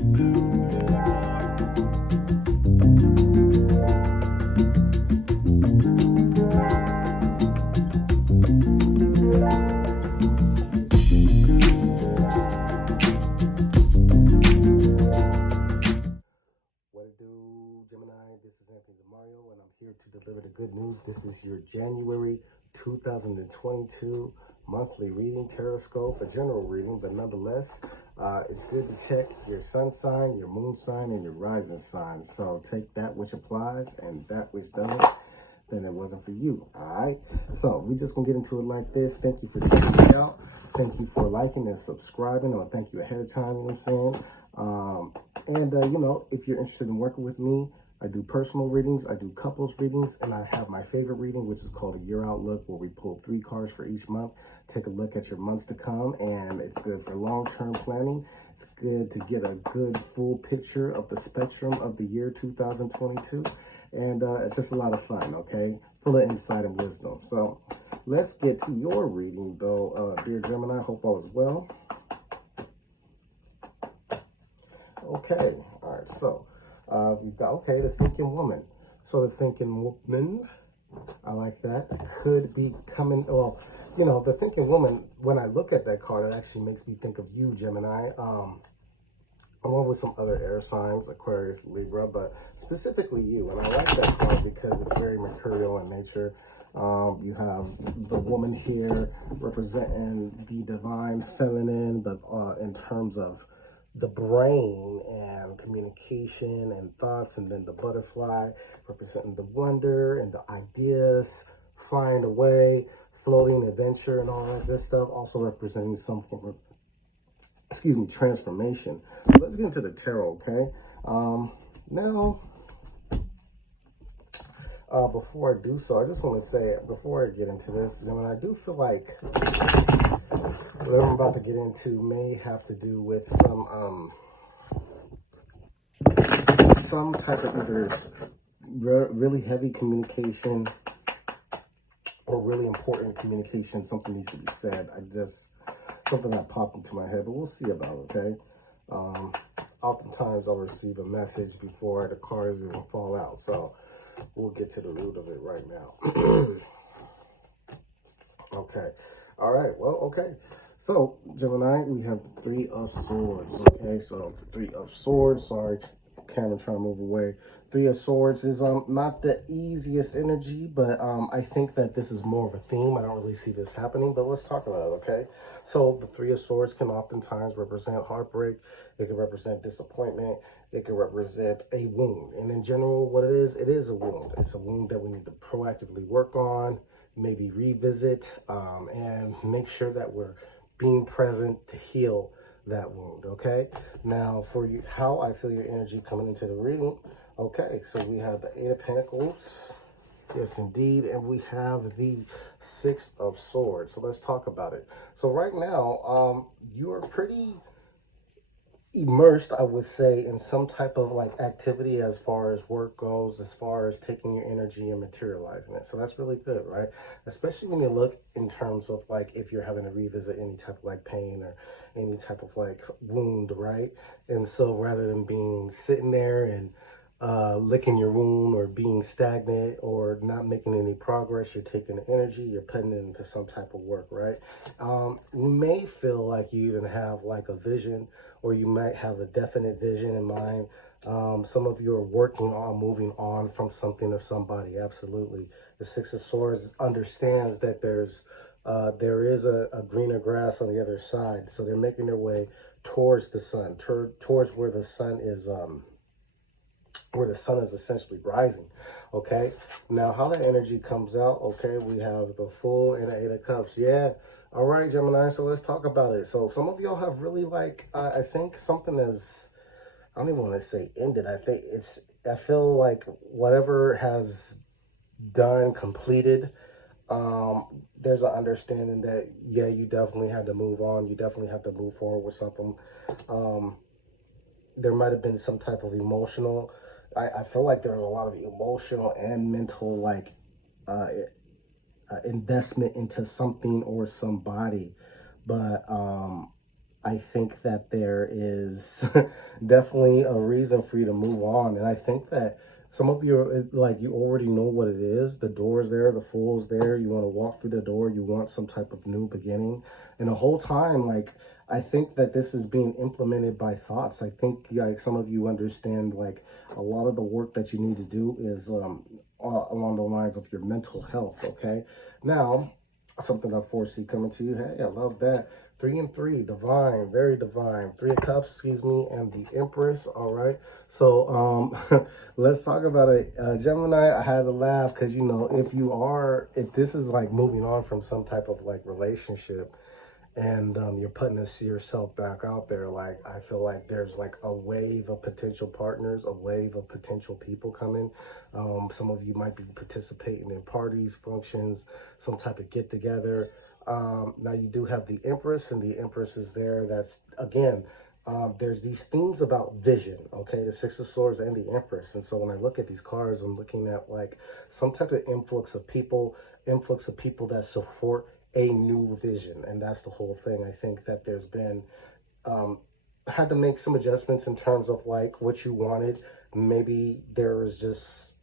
To deliver the good news. This is your January 2022 monthly reading, Taroscope, a general reading, but nonetheless, it's good to check your sun sign, your moon sign, and your rising sign. So take that which applies and that which doesn't, then it wasn't for you. All right. So we're just gonna get into it like this. Thank you for checking me out. Thank you for liking and subscribing, or thank you ahead of time. You know what I'm saying? You know, if you're interested in working with me, I do personal readings, I do couples readings, and I have my favorite reading, which is called a year outlook, where we pull 3 cards for each month. Take a look at your months to come, and it's good for long-term planning. It's good to get a good full picture of the spectrum of the year 2022, and it's just a lot of fun, okay? Full of insight and wisdom. So let's get to your reading, though, dear Gemini. I hope all is well. Okay, all right, so we've got, okay, the thinking woman. So the thinking woman, I like that. Could be coming, well, you know, the thinking woman, when I look at that card, it actually makes me think of you, Gemini, along with some other air signs, Aquarius, Libra, but specifically you. And I like that card because it's very mercurial in nature. You have the woman here representing the divine feminine, but in terms of the brain and communication and thoughts, and then the butterfly representing the wonder and the ideas, flying away, floating adventure and all that good stuff, also representing some form of, excuse me, transformation. So let's get into the tarot, okay? Now, before I do so, I just want to say, before I get into this, I do feel like what I'm about to get into may have to do with some type of either really heavy communication or really important communication. Something needs to be said. Something that popped into my head, but we'll see about it, okay? Oftentimes I'll receive a message before the cards even fall out, so we'll get to the root of it right now. Okay. All right. Well, okay. So, Gemini, we have 3 of Swords, okay? So, 3 of Swords, sorry, camera trying to move away. 3 of Swords is not the easiest energy, but I think that this is more of a theme. I don't really see this happening, but let's talk about it, okay? So, the 3 of Swords can oftentimes represent heartbreak. It can represent disappointment. It can represent a wound. And in general, what it is a wound. It's a wound that we need to proactively work on, maybe revisit, and make sure that we're being present to heal that wound, okay? Now, for you, how I feel your energy coming into the reading, okay, so we have the 8 of Pentacles, yes, indeed, and we have the 6 of Swords, so let's talk about it. So right now, you are pretty immersed, I would say, in some type of like activity as far as work goes, as far as taking your energy and materializing it. So that's really good, right? Especially when you look in terms of like if you're having to revisit any type of like pain or any type of like wound, right? And so rather than being sitting there and licking your wound or being stagnant or not making any progress, you're taking the energy, you're putting it into some type of work, right? You may feel like you even have like a vision, or you might have a definite vision in mind. Some of you are working on moving on from something or somebody, absolutely. The 6 of Swords understands that there is a greener grass on the other side, so they're making their way towards the sun, towards where the sun is essentially rising, okay? Now, how that energy comes out, okay, we have the Fool and the 8 of Cups. Yeah, all right, Gemini, so let's talk about it. So some of y'all have really like, I think something is, I don't even want to say ended. I feel like whatever has done, completed, there's an understanding that, yeah, you definitely had to move on. You definitely have to move forward with something. There might have been some type of emotional, I feel like there was a lot of emotional and mental like investment into something or somebody, but I think that there is definitely a reason for you to move on. And I think that some of you, like, you already know what it is. The door's there, the Fool's there. You want to walk through the door. You want some type of new beginning. And the whole time, like, I think that this is being implemented by thoughts. I think, like, some of you understand, like, a lot of the work that you need to do is along the lines of your mental health, okay? Now, something I foresee coming to you. Hey, I love that. 3 and 3, divine, very divine. 3 of Cups, excuse me, and the Empress. All right. So let's talk about it. Gemini, I had to laugh because, you know, if this is like moving on from some type of like relationship, and you're putting this yourself back out there, like, I feel like there's like a wave of potential partners, a wave of potential people coming. Some of you might be participating in parties, functions, some type of get together. Now you do have the Empress, and the Empress is there. That's, again, there's these themes about vision, okay? The Six of Swords and the Empress. And so when I look at these cards, I'm looking at like some type of influx of people that support a new vision. And that's the whole thing. I think that there's been, had to make some adjustments in terms of like what you wanted. Maybe there was just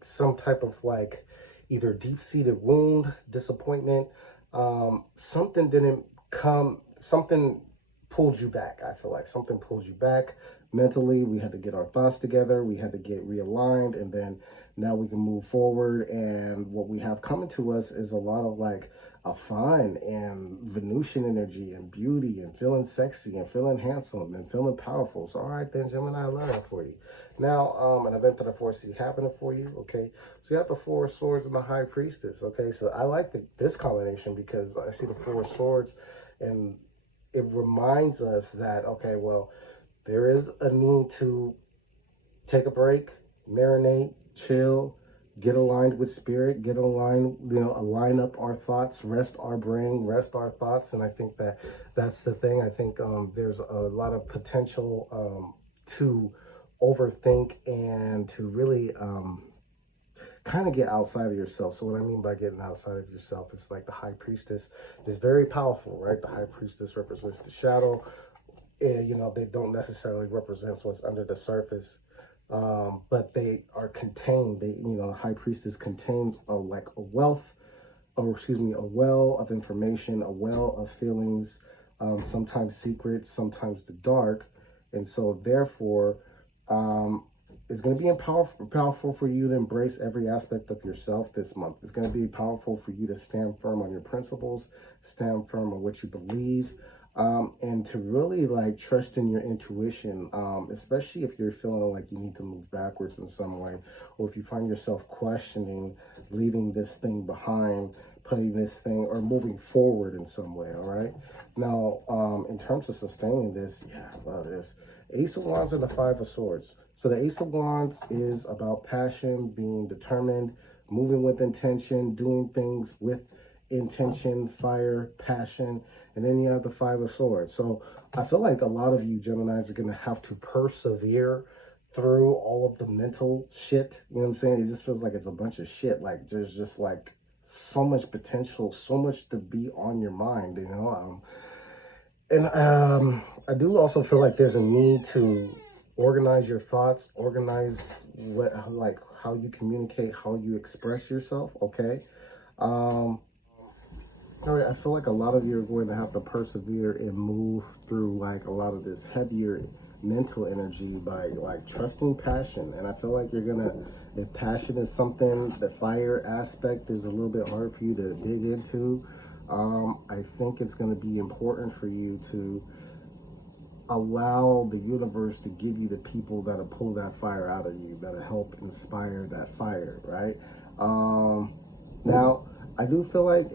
some type of like either deep-seated wound, disappointment, something didn't come, something pulled you back. I feel like something pulled you back mentally. We had to get our thoughts together, we had to get realigned, and then now we can move forward. And what we have coming to us is a lot of like a fun and Venusian energy and beauty and feeling sexy and feeling handsome and feeling powerful. So all right then, Gemini, I love that for you. Now, an event that I foresee happening for you, okay? So you have the Four of Swords and the High Priestess, okay? So I like this combination because I see the Four of Swords, and it reminds us that, okay, well, there is a need to take a break, marinate, chill, get aligned with spirit, get aligned, you know, align up our thoughts, rest our brain, rest our thoughts. And I think that that's the thing. I think there's a lot of potential to overthink and to really kind of get outside of yourself. So what I mean by getting outside of yourself is like the High Priestess is very powerful, right? The High Priestess represents the shadow. And, you know, they don't necessarily represent what's under the surface, but they are contained. They, you know, the High Priestess contains a wealth, or excuse me, a well of information, a well of feelings, sometimes secrets, sometimes the dark. And so therefore, it's going to be powerful for you to embrace every aspect of yourself this month. It's going to be powerful for you to stand firm on your principles, stand firm on what you believe, and to really like trust in your intuition, especially if you're feeling like you need to move backwards in some way, or if you find yourself questioning, leaving this thing behind, putting this thing, or moving forward in some way, all right? Now, in terms of sustaining this, yeah, I love this. Ace of Wands and the Five of Swords. So the Ace of Wands is about passion, being determined, moving with intention, doing things with intention, fire, passion. And then you have the Five of Swords. So I feel like a lot of you Geminis are going to have to persevere through all of the mental shit. You know what I'm saying? It just feels like it's a bunch of shit. Like there's just like so much potential, so much to be on your mind, you know? I do also feel like there's a need to organize your thoughts, organize like how you communicate, how you express yourself, okay? All right, I feel like a lot of you are going to have to persevere and move through like a lot of this heavier mental energy by like trusting passion. And I feel like you're gonna, if passion is something, the fire aspect is a little bit hard for you to dig into. I think it's going to be important for you to allow the universe to give you the people that'll pull that fire out of you, that'll help inspire that fire, right? Now, I do feel like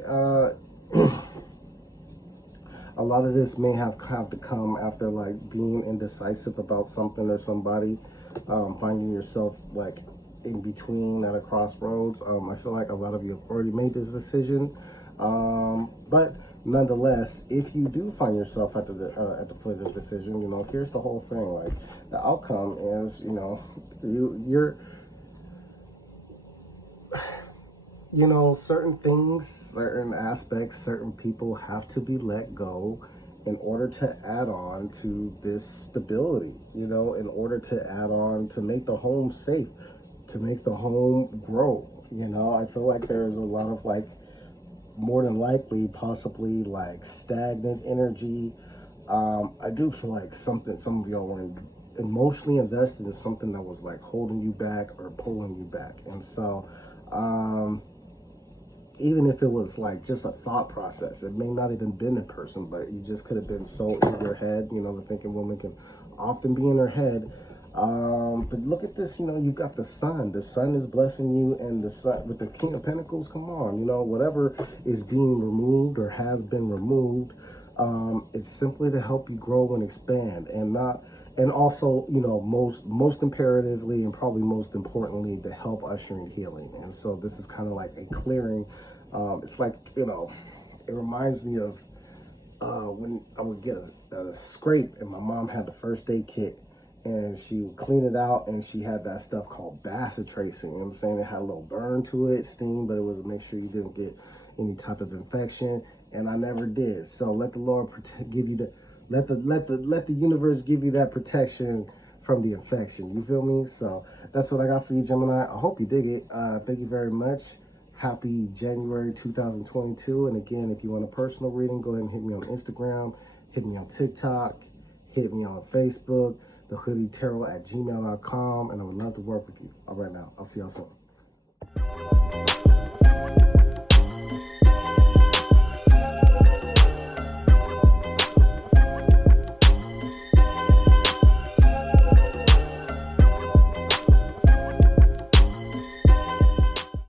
a lot of this may have to come after like being indecisive about something or somebody, finding yourself like in between at a crossroads. I feel like a lot of you have already made this decision, but nonetheless, if you do find yourself at the foot of the decision, you know, here's the whole thing. Like the outcome is, you know, you're certain things, certain aspects, certain people have to be let go, in order to add on to this stability, you know, in order to add on to make the home safe, to make the home grow. You know, I feel like there's a lot of like, more than likely, possibly like stagnant energy. I do feel like some of y'all were emotionally invested in something that was like holding you back or pulling you back. And so, even if it was like just a thought process, it may not even been a person, but you just could have been so in your head. You know, the thinking woman can often be in her head. But look at this, you know, you've got the sun. The sun is blessing you, and the sun with the King of Pentacles, come on, you know, whatever is being removed or has been removed, it's simply to help you grow and expand, and not, and also, you know, most imperatively and probably most importantly, to help usher in healing. And so this is kind of like a clearing. It's like, you know, it reminds me of when I would get a scrape, and my mom had the first aid kit, and she would clean it out, and she had that stuff called bacillus tracing. You know what I'm saying? It had a little burn to it, steam, but it was to make sure you didn't get any type of infection, and I never did. So let the Lord give you the, let the universe give you that protection from the infection. You feel me? So that's what I got for you, Gemini. I hope you dig it. Thank you very much. Happy January 2022. And again, if you want a personal reading, go ahead and hit me on Instagram, hit me on TikTok, hit me on Facebook, TheHoodyTarot at gmail.com, and I would love to work with you. All right, now, I'll see y'all soon.